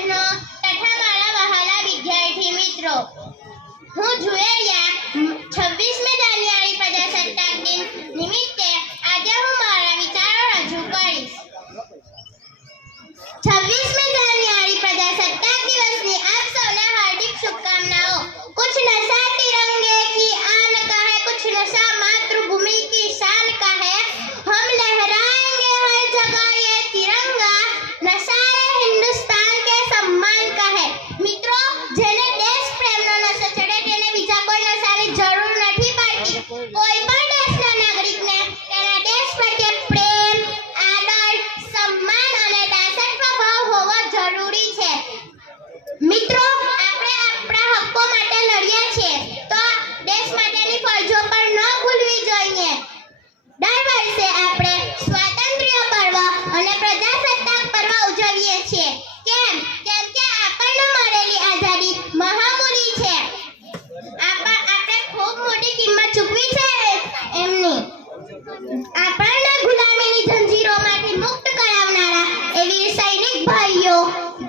બહેનો તથા મારા વહાલા વિદ્યાર્થી મિત્રો, હું જુએરિયા 26મી જાન્યુઆરી પ્રજાસત્તાક દિન નિમિત્તે આજે હું મારા વિચારો રજૂ કરીશ। 26મી જાન્યુઆરી प्रजासत्ताक दिवस की आप सबने हार्दिक शुभकामनाओं। कुछ नशा तिरंगे की आन का है, कुछ नशा मातृभूमि की शान का है। हम लहराएंगे हर जगह ये तिरंगा, नशा है हिंदुस्तान के सम्मान का है। मित्रों, जेने देश प्रेमનો નશો ચડે તેને બીજા કોઈ નશાની જરૂર નથી પડતી। કોઈ પણ દેશના નાગરિકને તેના દેશ પ્રત્યે પ્રેમ, આદર, સન્માન અને દાસત્વ ભાવ હોવો જરૂરી છે। મિત્રો, આપણે આપણા હક્કો માટે લડ્યા છીએ તો દેશ માટેની ફરજો પણ ન ભૂલવી જોઈએ। દર વર્ષે આપણે સ્વાતંત્ર્ય પર્વ અને પ્રજાસત્તાક પર્વ ઉજવીએ છીએ। કેમ કે આપણને મળેલી આઝાદી મહામૂલી છે। આપણે ખૂબ મોટી કિંમત ચૂકવી છે એમની। આપણને ગુલામીની જંજીરોમાંથી મુક્ત કરાવનારા એ વીર સૈનિક ભાઈઓ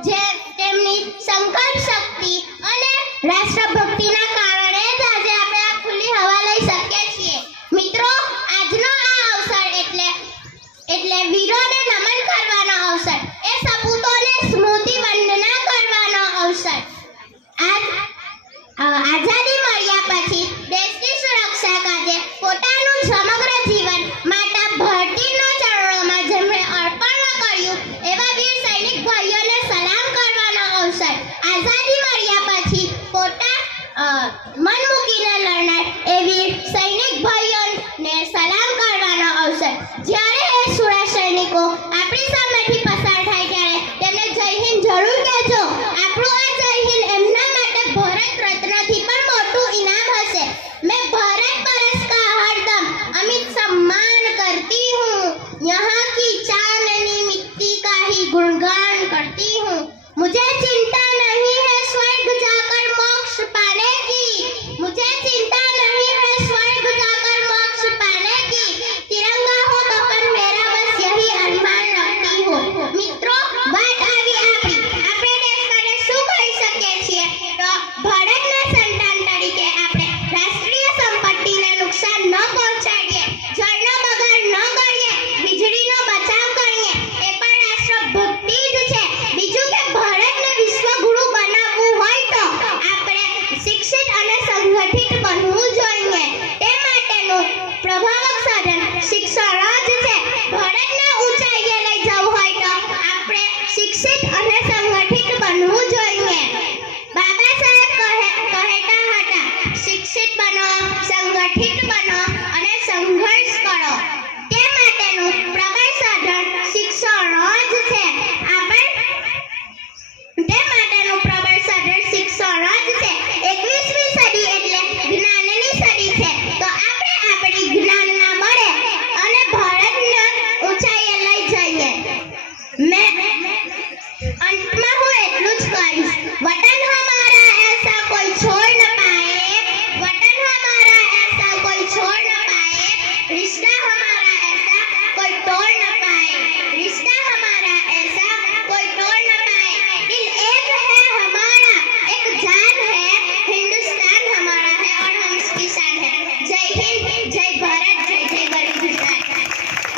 જે તેમની સંકલ્પ શક્તિ અને રાષ્ટ્રભક્તિના કારણે જ આજે આપણે આ ખુલ્લી હવા લઈ શકીએ છીએ। મિત્રો, આજનો આ અવસર એટલે વીરોને નમન કરવાનો અવસર, એ સપૂતોને સ્મૃતિ વંદના કરવાનો અવસર। આઝાદી મળ્યા પછી દેશની સુરક્ષા કાજે પોતાનું સમગ્ર જીવન માતા ભારતીના ચરણોમાં જેમણે અર્પણ કર્યું એવા વીર સૈનિક ભાઈઓને સલામ કરવાનો અવસર। આઝાદી મળ્યા પછી મન મૂકીને લડનાર એ વીર સૈનિક ભાઈઓને સલામ કરવાનો અવસર। જ્યારે એ સુરા સૈનિકો આપણી સામેથી પસાર થાય ત્યારે તેમને જય હિન્દ જરૂર કહેજો। આપણું આ જય હિન્દ એમના માટે ભારત રત્નથી પણ મોટું ઇનામ હશે। मैं भारत बरस का हरदम अमित सम्मान करती हूँ, यहाँ की चांदनी मिट्टी का ही गुणगान करती हूँ। मुझे चिंता नहीं है स्वर्ग जाकर मोक्ष पाने की, मुझे चिंता नहीं है स्वर्ग जाकर मोक्ष पाने की, तिरंगा हो तो पर मेरा बस यही अरमान रखती हूँ। मित्रों, बात આવી આપણી આપણે દેશ માટે શું કરી શકીએ છીએ તો ભારતના સંતાન તરીકે આપણે રાષ્ટ્રીય સંપત્તિને નુકસાન ન પહોંચાડીએ, જળનો બગાડ ન કરીએ, વીજળીનો બચાવ કરીએ, એ પણ રાષ્ટ્રભક્તિ જ છે। બીજું કે ભારતને વિશ્વગુરુ બનાવવું હોય તો આપણે શિક્ષિત અને સંગઠિત બનવું જોઈએ। તે માટેનું પ્રભાવક સાધન શિક્ષણ જ છે। ભારતને ઊંચાઈએ લઈ જવું હોય તો આપણે શિક્ષિત અને સંગઠિત બનવું જોઈએ। બાબા સાહેબ કહેતા હતા, શિક્ષિત બનો, સંગઠિત બનો અને સંઘર્ષ કરો। તે માટેનું પ્રબળ સાધન શિક્ષણ જ છે। તે માટેનું પ્રબળ સાધન શિક્ષણ જ છે। 21મી સદી એટલે જ્ઞાનની સદી છે, તો આપણે આપણી જ્ઞાનના બળે અને ભારતને ઊંચાઈએ લઈ જઈએ। मैं